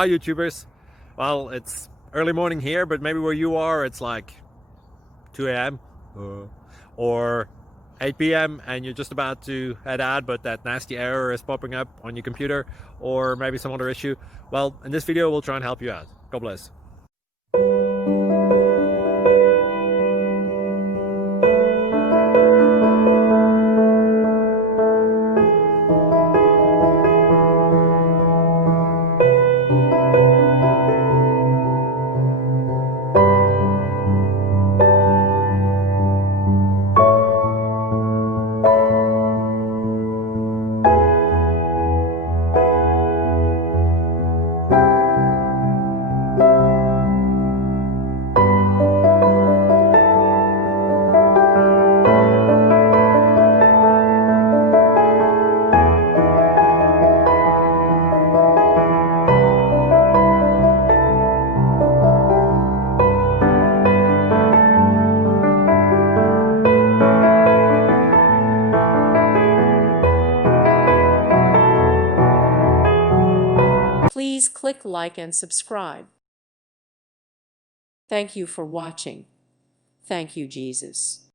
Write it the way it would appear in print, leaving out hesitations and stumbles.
Hi YouTubers. Well, it's early morning here, but maybe where you are it's like 2 a.m. or 8 p.m. and you're just about to head out, but that nasty error is popping up on your computer, or maybe some other issue. Well, in this video we'll try and help you out. God bless. Please click like and subscribe. Thank you for watching. Thank you, Jesus.